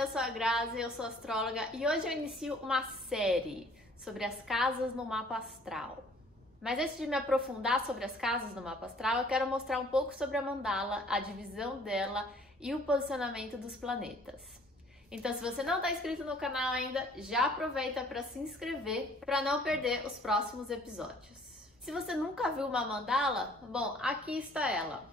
eu sou a Grazi, eu sou astróloga e hoje eu inicio uma série sobre as casas no mapa astral. Mas antes de me aprofundar sobre as casas no mapa astral, eu quero mostrar um pouco sobre a mandala, a divisão dela e o posicionamento dos planetas. Então, se você não está inscrito no canal ainda, já aproveita para se inscrever para não perder os próximos episódios. Se você nunca viu uma mandala, bom, aqui está ela.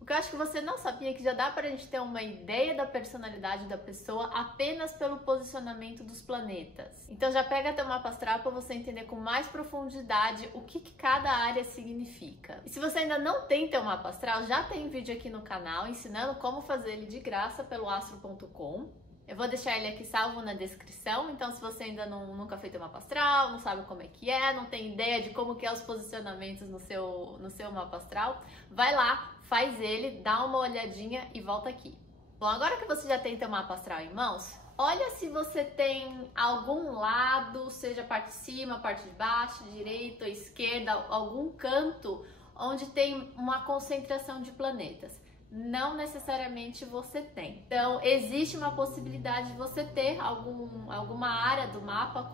O que eu acho que você não sabia é que já dá para a gente ter uma ideia da personalidade da pessoa apenas pelo posicionamento dos planetas. Então já pega até o mapa astral para você entender com mais profundidade o que cada área significa. E se você ainda não tem teu mapa astral, já tem vídeo aqui no canal ensinando como fazer ele de graça pelo astro.com. Eu vou deixar ele aqui salvo na descrição, então se você ainda nunca fez o mapa astral, não sabe como é que é, não tem ideia de como que é os posicionamentos no seu mapa astral, vai lá, faz ele, dá uma olhadinha e volta aqui. Bom, agora que você já tem teu mapa astral em mãos, olha se você tem algum lado, seja a parte de cima, a parte de baixo, direita ou esquerda, algum canto onde tem uma concentração de planetas. Não necessariamente você tem. Então, existe uma possibilidade de você ter alguma área do mapa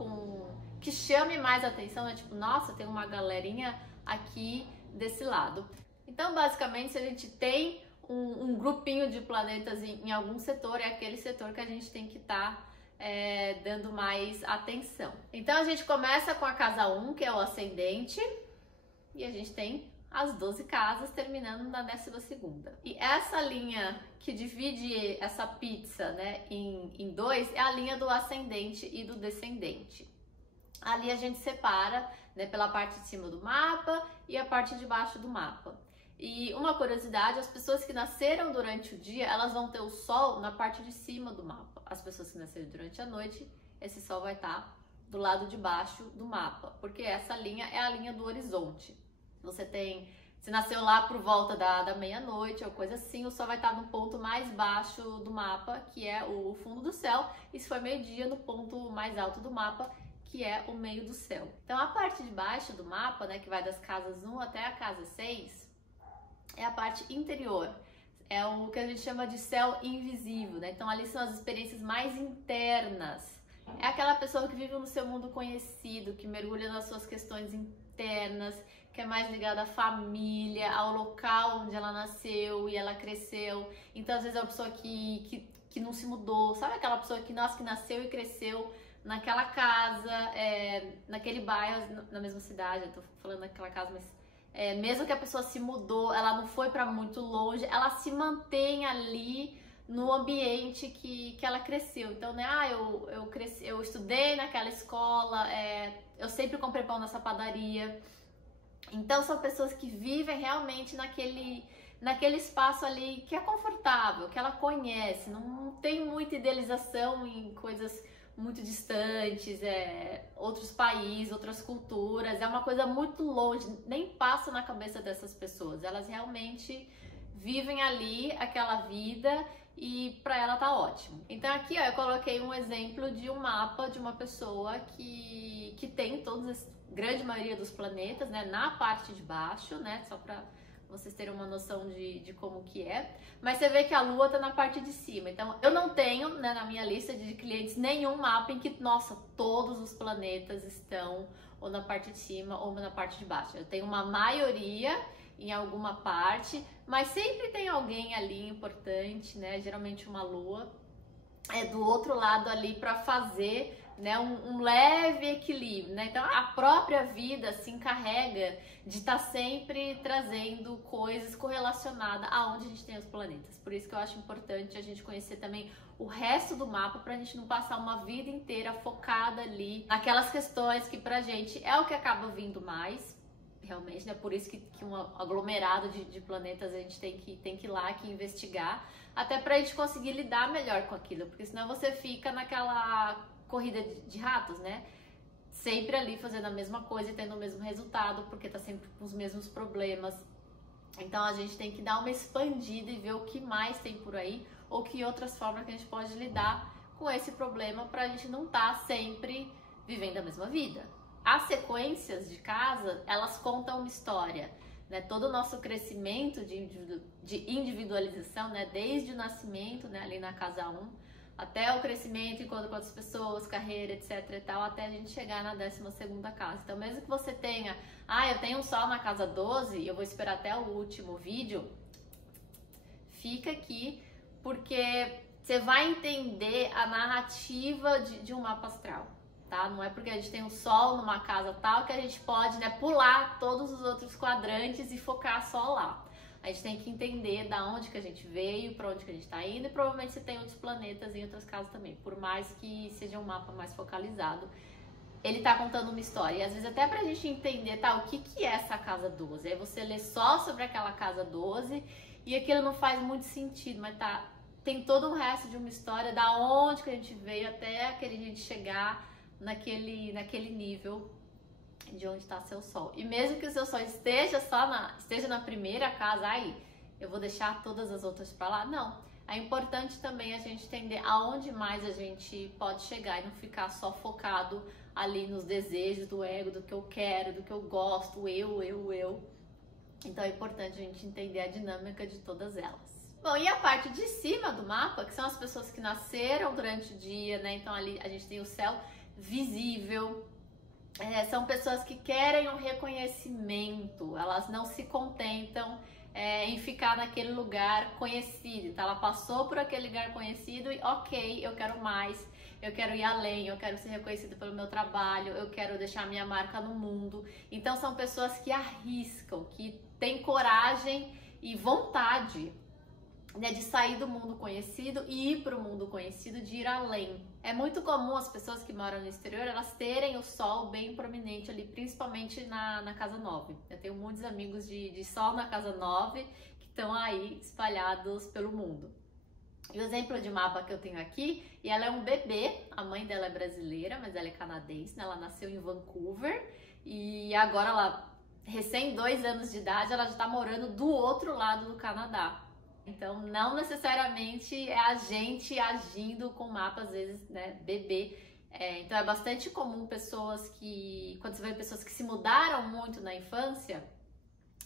que chame mais atenção, né? Tipo, nossa, tem uma galerinha aqui desse lado. Então, basicamente, se a gente tem um grupinho de planetas em algum setor, é aquele setor que a gente tem que estar dando mais atenção. Então, a gente começa com a casa 1, que é o ascendente, e a gente tem as 12 casas, terminando na 12ª. E essa linha que divide essa pizza, né, em dois é a linha do ascendente e do descendente. Ali a gente separa, né, pela parte de cima do mapa e a parte de baixo do mapa. E uma curiosidade, as pessoas que nasceram durante o dia, elas vão ter o sol na parte de cima do mapa. As pessoas que nasceram durante a noite, esse sol vai estar do lado de baixo do mapa, porque essa linha é a linha do horizonte. Se nasceu lá por volta da meia-noite ou coisa assim, o sol vai estar no ponto mais baixo do mapa, que é o fundo do céu, e se for meio-dia, no ponto mais alto do mapa, que é o meio do céu. Então, a parte de baixo do mapa, né, que vai das casas 1 até a casa 6, é a parte interior. É o que a gente chama de céu invisível, né? Então, ali são as experiências mais internas. É aquela pessoa que vive no seu mundo conhecido, que mergulha nas suas questões internas, que é mais ligada à família, ao local onde ela nasceu e ela cresceu. Então, às vezes, é uma pessoa que não se mudou. Sabe aquela pessoa que nasceu e cresceu naquela casa, naquele bairro, na mesma cidade? Eu tô falando naquela casa, mas mesmo que a pessoa se mudou, ela não foi para muito longe, ela se mantém ali no ambiente que ela cresceu. Então, né, eu estudei naquela escola, eu sempre comprei pão nessa padaria. Então, são pessoas que vivem realmente naquele espaço ali que é confortável, que ela conhece, não tem muita idealização em coisas muito distantes, outros países, outras culturas, é uma coisa muito longe, nem passa na cabeça dessas pessoas. Elas realmente vivem ali aquela vida e para ela tá ótimo. Então aqui, ó, eu coloquei um exemplo de um mapa de uma pessoa que tem grande maioria dos planetas, né, na parte de baixo, né, só para vocês terem uma noção de como que é. Mas você vê que a Lua tá na parte de cima. Então, eu não tenho, né, na minha lista de clientes nenhum mapa em que, nossa, todos os planetas estão ou na parte de cima ou na parte de baixo. Eu tenho uma maioria em alguma parte, mas sempre tem alguém ali importante, né? Geralmente uma Lua do outro lado ali para fazer, né, um leve equilíbrio, né? Então a própria vida se encarrega de estar sempre trazendo coisas correlacionadas aonde a gente tem os planetas. Por isso que eu acho importante a gente conhecer também o resto do mapa, para a gente não passar uma vida inteira focada ali naquelas questões que pra gente é o que acaba vindo mais, realmente, né? Por isso que um aglomerado de planetas a gente tem que ir lá, que investigar, até pra gente conseguir lidar melhor com aquilo, porque senão você fica naquela corrida de ratos, né? Sempre ali fazendo a mesma coisa e tendo o mesmo resultado, porque tá sempre com os mesmos problemas. Então a gente tem que dar uma expandida e ver o que mais tem por aí, ou que outras formas que a gente pode lidar com esse problema, pra gente não estar sempre vivendo a mesma vida. As sequências de casa, elas contam uma história, né? Todo o nosso crescimento de individualização, né? Desde o nascimento, né? Ali na casa 1, até o crescimento, encontro com outras pessoas, carreira, etc e tal, até a gente chegar na 12ª casa. Então, mesmo que você tenha, eu tenho um sol na casa 12 e eu vou esperar até o último vídeo, fica aqui, porque você vai entender a narrativa de um mapa astral, tá? Não é porque a gente tem um sol numa casa tal que a gente pode, né, pular todos os outros quadrantes e focar só lá. A gente tem que entender da onde que a gente veio, para onde que a gente está indo, e provavelmente você tem outros planetas em outras casas também, por mais que seja um mapa mais focalizado. Ele tá contando uma história, e às vezes até pra gente entender, tá, o que que é essa casa 12? Aí você lê só sobre aquela casa 12 e aquilo não faz muito sentido, mas tem todo um resto de uma história da onde que a gente veio até aquele gente chegar naquele nível de onde está seu sol. E mesmo que o seu sol esteja na primeira casa, aí eu vou deixar todas as outras para lá? Não. É importante também a gente entender aonde mais a gente pode chegar e não ficar só focado ali nos desejos do ego, do que eu quero, do que eu gosto, eu. Então é importante a gente entender a dinâmica de todas elas. Bom, e a parte de cima do mapa, que são as pessoas que nasceram durante o dia, né? Então ali a gente tem o céu visível. São pessoas que querem um reconhecimento, elas não se contentam em ficar naquele lugar conhecido. Então, ela passou por aquele lugar conhecido e ok, eu quero mais, eu quero ir além, eu quero ser reconhecida pelo meu trabalho, eu quero deixar minha marca no mundo. Então, são pessoas que arriscam, que têm coragem e vontade, né, de sair do mundo conhecido e ir para o mundo conhecido, de ir além. É muito comum as pessoas que moram no exterior, elas terem o sol bem prominente ali, principalmente na casa 9. Eu tenho muitos amigos de sol na casa 9 que estão aí espalhados pelo mundo. E o exemplo de mapa que eu tenho aqui, e ela é um bebê, a mãe dela é brasileira, mas ela é canadense, né? Ela nasceu em Vancouver e agora ela, recém 2 anos de idade, ela já está morando do outro lado do Canadá. Então, não necessariamente é a gente agindo com mapa, às vezes, né, bebê. Então, é bastante comum quando você vê pessoas que se mudaram muito na infância,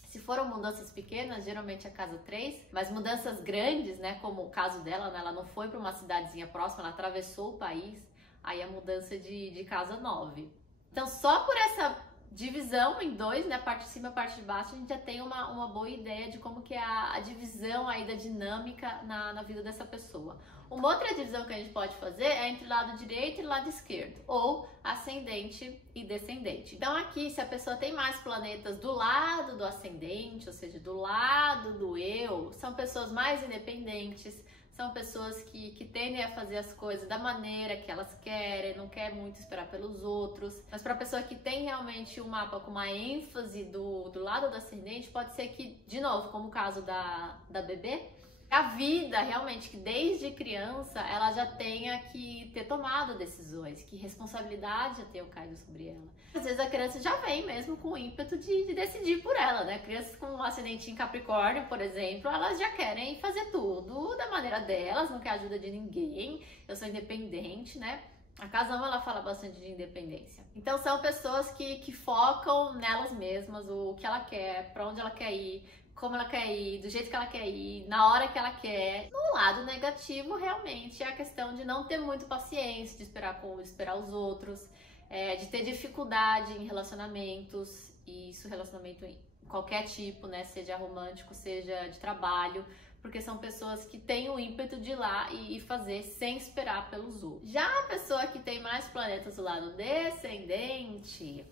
se foram mudanças pequenas, geralmente é casa 3, mas mudanças grandes, né, como o caso dela, né, ela não foi para uma cidadezinha próxima, ela atravessou o país, aí a mudança de casa 9. Então, só por essa divisão em 2, né, parte de cima e parte de baixo, a gente já tem uma boa ideia de como que é a divisão aí da dinâmica na vida dessa pessoa. Uma outra divisão que a gente pode fazer é entre lado direito e lado esquerdo, ou ascendente e descendente. Então aqui, se a pessoa tem mais planetas do lado do ascendente, ou seja, do lado do eu, são pessoas mais independentes, são pessoas que tendem a fazer as coisas da maneira que elas querem, não quer muito esperar pelos outros. Mas para a pessoa que tem realmente um mapa com uma ênfase do lado do ascendente, pode ser que, de novo, como o caso da bebê, a vida realmente, que desde criança ela já tenha que ter tomado decisões, que responsabilidade já tenha caído sobre ela. Às vezes a criança já vem mesmo com o ímpeto de decidir por ela, né? Crianças com um ascendente em Capricórnio, por exemplo, elas já querem fazer tudo da maneira delas, não quer ajuda de ninguém, eu sou independente, né? A casa 1, ela fala bastante de independência. Então são pessoas que focam nelas mesmas, o que ela quer, pra onde ela quer ir, como ela quer ir, do jeito que ela quer ir, na hora que ela quer. No lado negativo, realmente, é a questão de não ter muito paciência, de esperar os outros, de ter dificuldade em relacionamentos, e isso relacionamento em qualquer tipo, né, seja romântico, seja de trabalho, porque são pessoas que têm o ímpeto de ir lá e fazer sem esperar pelos outros. Já a pessoa que tem mais planetas do lado descendente,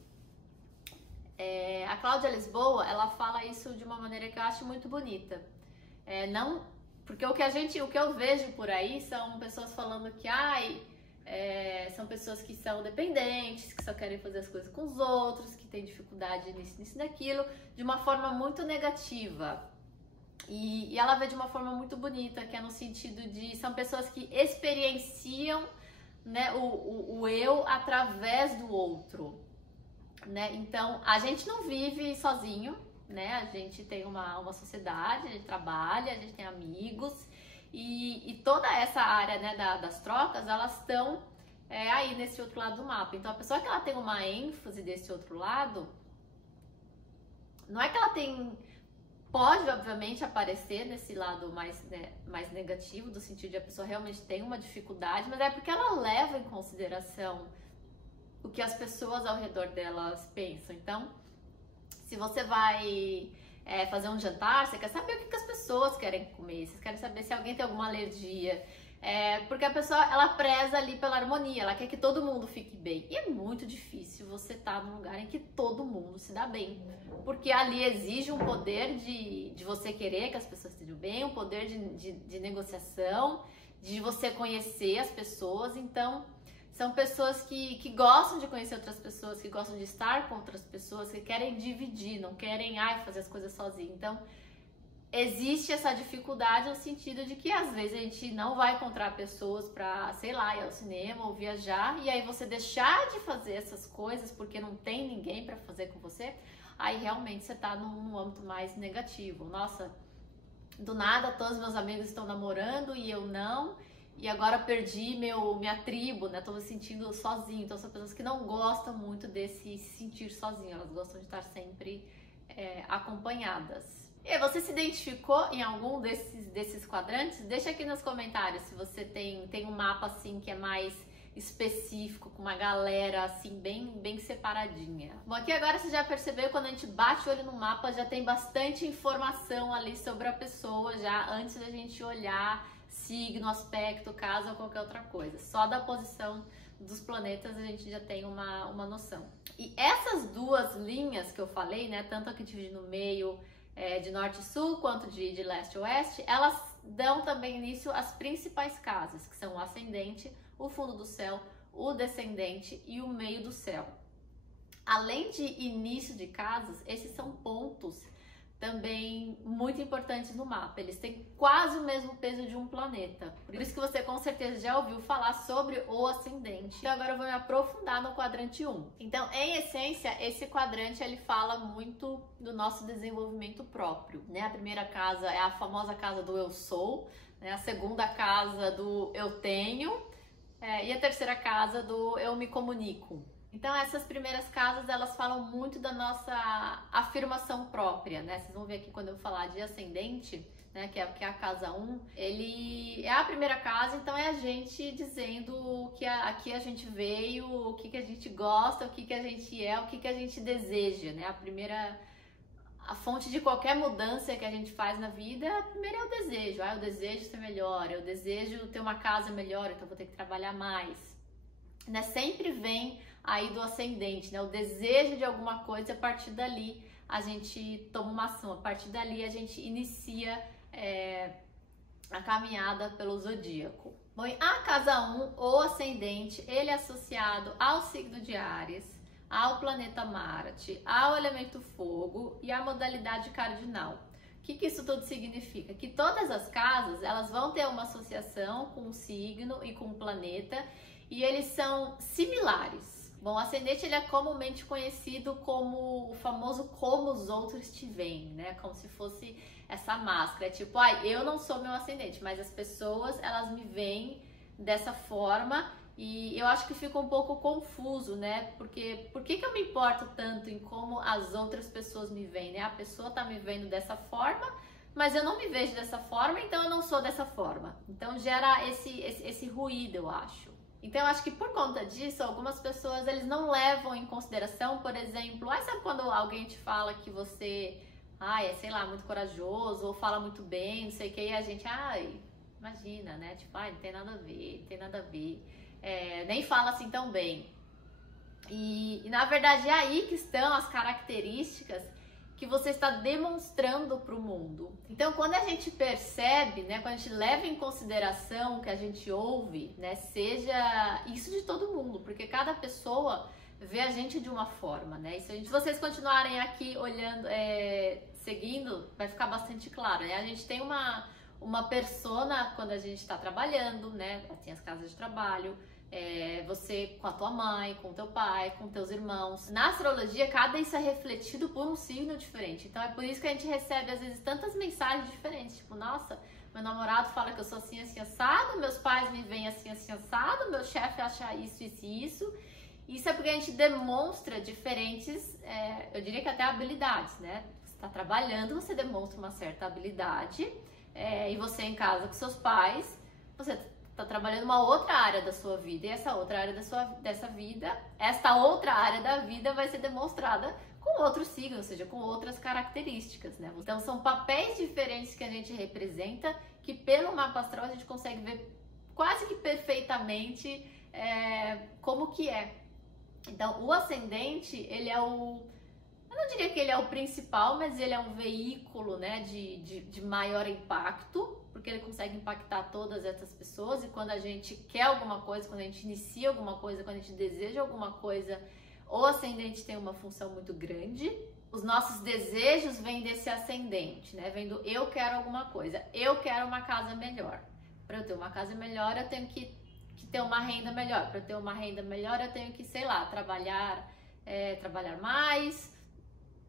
a Cláudia Lisboa, ela fala isso de uma maneira que eu acho muito bonita. Não, porque o que eu vejo por aí são pessoas falando que são pessoas que são dependentes, que só querem fazer as coisas com os outros, que têm dificuldade nisso, naquilo, de uma forma muito negativa. E ela vê de uma forma muito bonita, que é no sentido de são pessoas que experienciam, né, o eu através do outro. Né? Então, a gente não vive sozinho, né? A gente tem uma sociedade, a gente trabalha, a gente tem amigos e toda essa área, né, das trocas, elas estão aí nesse outro lado do mapa. Então, a pessoa que ela tem uma ênfase desse outro lado, não é que ela tem Pode, obviamente, aparecer nesse lado mais, né, mais negativo, do sentido de a pessoa realmente tem uma dificuldade, mas é porque ela leva em consideração o que as pessoas ao redor delas pensam. Então, se você vai fazer um jantar, você quer saber o que as pessoas querem comer, vocês querem saber se alguém tem alguma alergia, porque a pessoa, ela preza ali pela harmonia, ela quer que todo mundo fique bem. E é muito difícil você estar num lugar em que todo mundo se dá bem, porque ali exige um poder de você querer que as pessoas estejam bem, um poder de negociação, de você conhecer as pessoas. Então, são pessoas que gostam de conhecer outras pessoas, que gostam de estar com outras pessoas, que querem dividir, não querem fazer as coisas sozinhos. Então, existe essa dificuldade no sentido de que às vezes a gente não vai encontrar pessoas pra, sei lá, ir ao cinema ou viajar, e aí você deixar de fazer essas coisas porque não tem ninguém pra fazer com você, aí realmente você tá num âmbito mais negativo. Nossa, do nada todos meus amigos estão namorando e eu não, e agora perdi minha tribo, né? Tô me sentindo sozinho. Então são pessoas que não gostam muito desse se sentir sozinho, elas gostam de estar sempre acompanhadas. E você se identificou em algum desses quadrantes? Deixa aqui nos comentários se você tem um mapa assim que é mais específico, com uma galera assim bem separadinha. Bom, aqui agora você já percebeu, quando a gente bate o olho no mapa, já tem bastante informação ali sobre a pessoa, já antes da gente olhar signo, aspecto, casa ou qualquer outra coisa. Só da posição dos planetas a gente já tem uma noção. E essas duas linhas que eu falei, né, tanto a que divide no meio de norte e sul, quanto de leste a oeste, elas dão também início às principais casas, que são o ascendente, o fundo do céu, o descendente e o meio do céu. Além de início de casas, esses são pontos também muito importantes no mapa. Eles têm quase o mesmo peso de um planeta. Por isso que você com certeza já ouviu falar sobre o ascendente. Então agora eu vou me aprofundar no quadrante 1. Então, em essência, esse quadrante ele fala muito do nosso desenvolvimento próprio, né? A primeira casa é a famosa casa do eu sou, né? A segunda casa do eu tenho, e a terceira casa do eu me comunico. Então essas primeiras casas, elas falam muito da nossa afirmação própria, né? Vocês vão ver aqui quando eu falar de ascendente, né, que é a casa 1, ele é a primeira casa, então é a gente dizendo que aqui a gente veio, o que a gente gosta, o que a gente é, o que a gente deseja, né? A fonte de qualquer mudança que a gente faz na vida, a primeira é o desejo. Eu desejo ser melhor, eu desejo ter uma casa melhor, então vou ter que trabalhar mais, né? Sempre vem aí do ascendente, né? O desejo de alguma coisa, a partir dali a gente toma uma ação, a partir dali a gente inicia a caminhada pelo zodíaco. Bom, a casa 1, ou ascendente, ele é associado ao signo de Áries, ao planeta Marte, ao elemento fogo e à modalidade cardinal. O que isso tudo significa? Que todas as casas, elas vão ter uma associação com o signo e com o planeta, e eles são similares. Bom, o ascendente ele é comumente conhecido como o famoso como os outros te veem, né? Como se fosse essa máscara, é tipo, eu não sou meu ascendente, mas as pessoas, elas me veem dessa forma, e eu acho que fica um pouco confuso, né? Porque por que eu me importo tanto em como as outras pessoas me veem, né? A pessoa tá me vendo dessa forma, mas eu não me vejo dessa forma, então eu não sou dessa forma. Então gera esse ruído, eu acho. Então eu acho que por conta disso, algumas pessoas eles não levam em consideração, por exemplo, sabe quando alguém te fala que você, sei lá, muito corajoso, ou fala muito bem, não sei o que, e a gente, imagina, né? Tipo, não tem nada a ver, não tem nada a ver, nem fala assim tão bem. E na verdade é aí que estão as características que você está demonstrando para o mundo. Então, quando a gente percebe, né, quando a gente leva em consideração o que a gente ouve, né, seja isso de todo mundo, porque cada pessoa vê a gente de uma forma, né? E se vocês continuarem aqui olhando, seguindo, vai ficar bastante claro, né? A gente tem uma persona quando a gente está trabalhando, né? Tem as casas de trabalho, você com a tua mãe, com o teu pai, com teus irmãos. Na astrologia, cada isso é refletido por um signo diferente. Então é por isso que a gente recebe às vezes tantas mensagens diferentes, tipo, nossa, meu namorado fala que eu sou assim, assim, assado, meus pais me veem assim, assim, assado, meu chefe acha isso, isso e isso. Isso é porque a gente demonstra diferentes, eu diria que até habilidades, né? está trabalhando, você demonstra uma certa habilidade, e você em casa com seus pais, você está trabalhando uma outra área da sua vida, e essa outra área esta outra área da vida vai ser demonstrada com outros signos, ou seja, com outras características, né? Então são papéis diferentes que a gente representa, que pelo mapa astral a gente consegue ver quase que perfeitamente como que é. Então o ascendente, ele é eu não diria que ele é o principal, mas ele é um veículo, né, de maior impacto, porque ele consegue impactar todas essas pessoas, e quando a gente quer alguma coisa, quando a gente inicia alguma coisa, quando a gente deseja alguma coisa, o ascendente tem uma função muito grande. Os nossos desejos vêm desse ascendente, né? Vem do eu quero alguma coisa, eu quero uma casa melhor. Para eu ter uma casa melhor, eu tenho que ter uma renda melhor. Para eu ter uma renda melhor, eu tenho que, sei lá, trabalhar mais,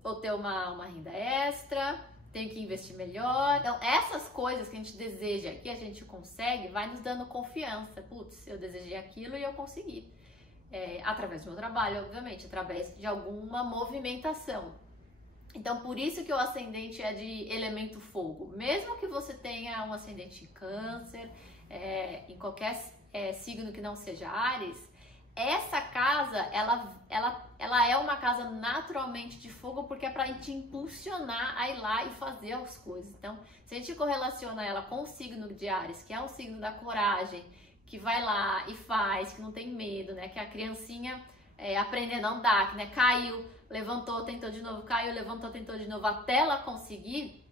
ou ter uma renda extra, tenho que investir melhor. Então, essas coisas que a gente deseja, que a gente consegue, vai nos dando confiança. Putz, eu desejei aquilo e eu consegui. Através do meu trabalho, obviamente, através de alguma movimentação. Então, por isso que o ascendente é de elemento fogo. Mesmo que você tenha um ascendente em Câncer, em qualquer signo que não seja Áries, essa casa, ela é uma casa naturalmente de fogo, porque é para te impulsionar a ir lá e fazer as coisas. Então, se a gente correlaciona ela com o signo de Áries, que é um signo da coragem, que vai lá e faz, que não tem medo, né? Que a criancinha aprendendo a andar, que, né, caiu, levantou, tentou de novo, caiu, levantou, tentou de novo, até ela conseguir.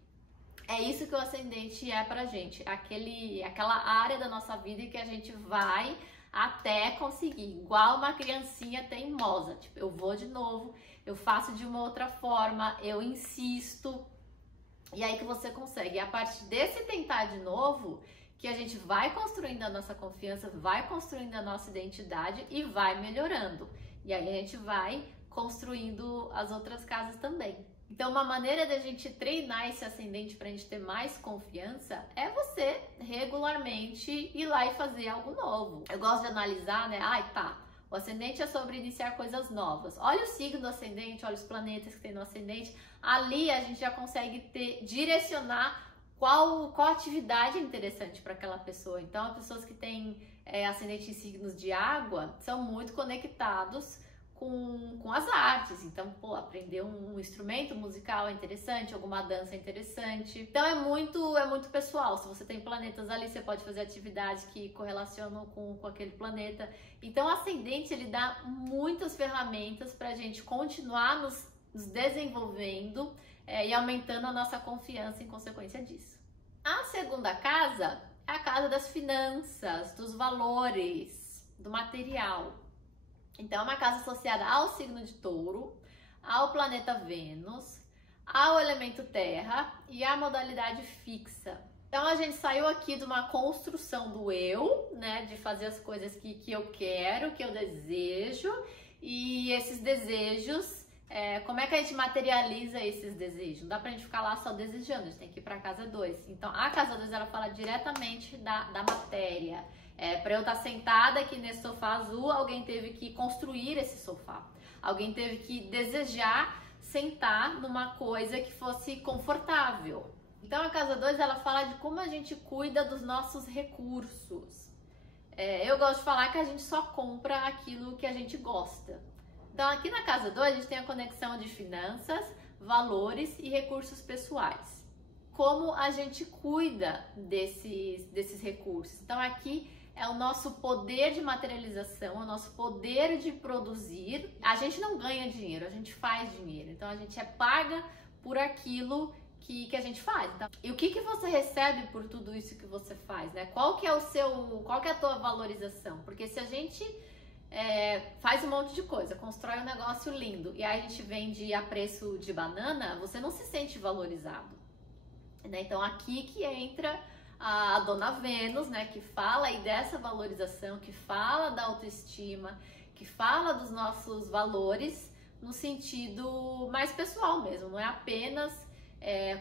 É isso que o ascendente é pra gente, aquela área da nossa vida em que a gente vai até conseguir, igual uma criancinha teimosa, tipo, eu vou de novo, eu faço de uma outra forma, eu insisto, e aí que você consegue. E a partir desse tentar de novo, que a gente vai construindo a nossa confiança, vai construindo a nossa identidade e vai melhorando. E aí a gente vai construindo as outras casas também. Então, uma maneira da gente treinar esse ascendente para a gente ter mais confiança é você regularmente ir lá e fazer algo novo. Eu gosto de analisar, né? O ascendente é sobre iniciar coisas novas. Olha o signo do ascendente, olha os planetas que tem no ascendente. Ali a gente já consegue direcionar qual atividade é interessante para aquela pessoa. Então, as pessoas que têm ascendente em signos de água são muito conectados com as artes. Então, aprender um instrumento musical é interessante, alguma dança é interessante. Então, é muito pessoal. Se você tem planetas ali, você pode fazer atividades que correlacionam com aquele planeta. Então, o ascendente, ele dá muitas ferramentas para a gente continuar nos desenvolvendo e aumentando a nossa confiança em consequência disso. A segunda casa é a casa das finanças, dos valores, do material. Então, é uma casa associada ao signo de Touro, ao planeta Vênus, ao elemento Terra e à modalidade fixa. Então, a gente saiu aqui de uma construção do eu, né, de fazer as coisas que eu quero, que eu desejo, e esses desejos, como é que a gente materializa esses desejos? Não dá pra gente ficar lá só desejando, a gente tem que ir pra casa 2. Então, a casa 2, ela fala diretamente da matéria. Para eu estar sentada aqui nesse sofá azul, alguém teve que construir esse sofá. Alguém teve que desejar sentar numa coisa que fosse confortável. Então, a casa 2, ela fala de como a gente cuida dos nossos recursos. Eu gosto de falar que a gente só compra aquilo que a gente gosta. Então, aqui na casa 2, a gente tem a conexão de finanças, valores e recursos pessoais. Como a gente cuida desses recursos. Então, aqui é o nosso poder de materialização, é o nosso poder de produzir. A gente não ganha dinheiro, a gente faz dinheiro. Então, a gente é paga por aquilo que a gente faz. Então, e o que você recebe por tudo isso que você faz, né? Qual que é a tua valorização? Porque se a gente faz um monte de coisa, constrói um negócio lindo e aí a gente vende a preço de banana, você não se sente valorizado, né? Então, aqui que entra a dona Vênus, né, que fala aí dessa valorização, que fala da autoestima, que fala dos nossos valores no sentido mais pessoal mesmo, não é apenas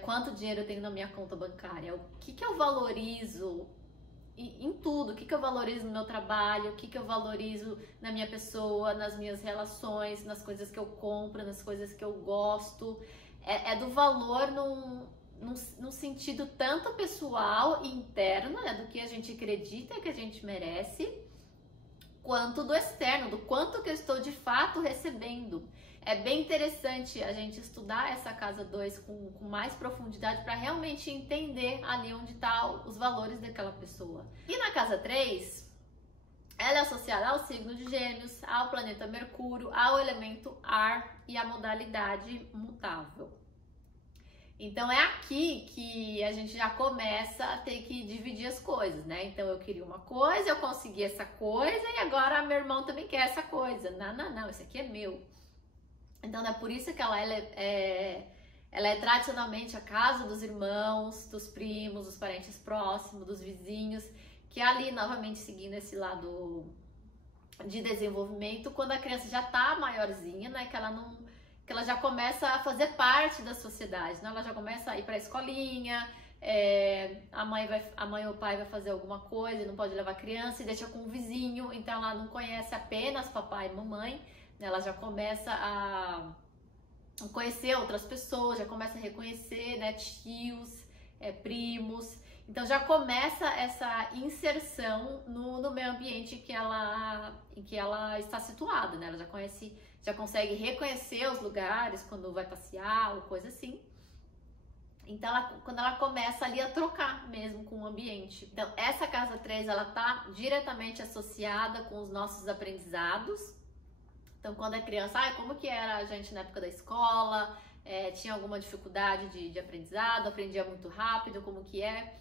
quanto dinheiro eu tenho na minha conta bancária, o que eu valorizo em tudo, o que eu valorizo no meu trabalho, o que eu valorizo na minha pessoa, nas minhas relações, nas coisas que eu compro, nas coisas que eu gosto. É do valor num sentido tanto pessoal e interno, né, do que a gente acredita que a gente merece, quanto do externo, do quanto que eu estou de fato recebendo. É bem interessante a gente estudar essa casa 2 com mais profundidade para realmente entender ali onde estão os valores daquela pessoa. E na casa 3, ela é associada ao signo de Gêmeos, ao planeta Mercúrio, ao elemento ar e à modalidade mutável. Então é aqui que a gente já começa a ter que dividir as coisas, né? Então eu queria uma coisa, eu consegui essa coisa e agora meu irmão também quer essa coisa. Não, isso aqui é meu. Então é por isso que ela é tradicionalmente a casa dos irmãos, dos primos, dos parentes próximos, dos vizinhos, que é ali novamente seguindo esse lado de desenvolvimento, quando a criança já tá maiorzinha, né? Que ela já começa a fazer parte da sociedade, né? Ela já começa a ir para a escolinha, a mãe ou o pai vai fazer alguma coisa e não pode levar a criança e deixa com o vizinho, então ela não conhece apenas papai e mamãe, né? Ela já começa a conhecer outras pessoas, já começa a reconhecer, né, tios, primos, então já começa essa inserção no meio ambiente em que ela está situada, né? Ela já consegue reconhecer os lugares quando vai passear ou coisa assim. Então, quando ela começa ali a trocar mesmo com o ambiente. Então, essa casa 3, ela tá diretamente associada com os nossos aprendizados. Então, quando é criança, como que era a gente na época da escola? Tinha alguma dificuldade de aprendizado? Aprendia muito rápido? Como que é?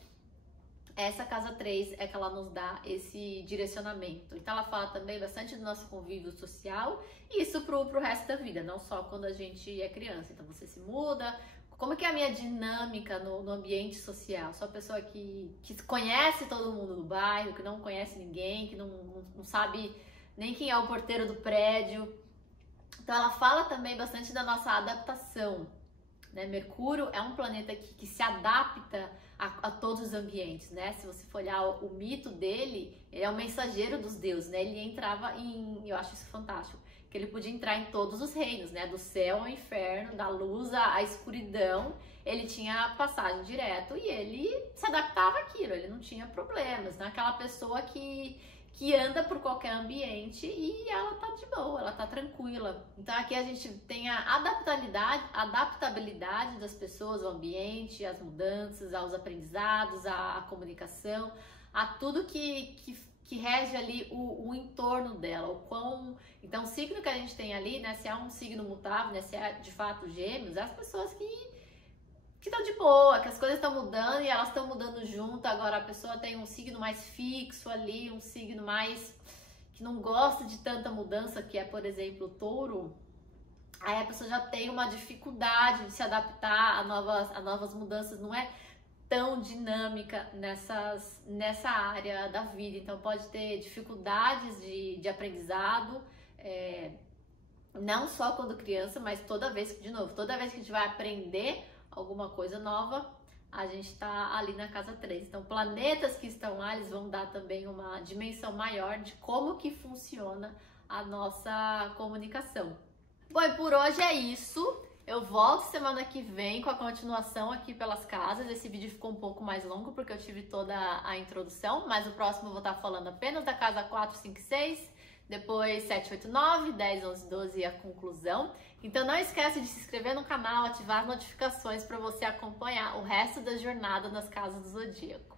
Essa casa 3 é que ela nos dá esse direcionamento. Então ela fala também bastante do nosso convívio social e isso pro resto da vida, não só quando a gente é criança. Então você se muda, como que é a minha dinâmica no ambiente social? Sou a pessoa que conhece todo mundo do bairro, que não conhece ninguém, que não sabe nem quem é o porteiro do prédio. Então ela fala também bastante da nossa adaptação, né? Mercúrio é um planeta que se adapta a todos os ambientes, né? Se você for olhar o mito dele, ele é um mensageiro dos deuses, né? Ele entrava eu acho isso fantástico, que ele podia entrar em todos os reinos, né? Do céu ao inferno, da luz à escuridão, ele tinha passagem direto e ele se adaptava àquilo, ele não tinha problemas, né? Aquela pessoa que anda por qualquer ambiente e ela tá de boa, ela tá tranquila. Então aqui a gente tem a adaptabilidade das pessoas ao ambiente, às mudanças, aos aprendizados, à comunicação, a tudo que rege ali o entorno dela, Então o signo que a gente tem ali, né, se é um signo mutável, né, se é de fato Gêmeos, é as pessoas que estão de boa, que as coisas estão mudando e elas estão mudando junto. Agora a pessoa tem um signo mais fixo ali, um signo mais que não gosta de tanta mudança, que é, por exemplo, o Touro. Aí a pessoa já tem uma dificuldade de se adaptar a novas mudanças, não é tão dinâmica nessa área da vida. Então pode ter dificuldades de aprendizado, não só quando criança, mas toda vez que a gente vai aprender alguma coisa nova, a gente tá ali na casa 3. Então, planetas que estão lá, eles vão dar também uma dimensão maior de como que funciona a nossa comunicação. Bom, e por hoje é isso. Eu volto semana que vem com a continuação aqui pelas casas. Esse vídeo ficou um pouco mais longo porque eu tive toda a introdução, mas o próximo eu vou estar falando apenas da casa 4, 5 e 6, depois 7, 8, 9, 10, 11, 12 e a conclusão. Então não esquece de se inscrever no canal, ativar as notificações para você acompanhar o resto da jornada nas casas do Zodíaco.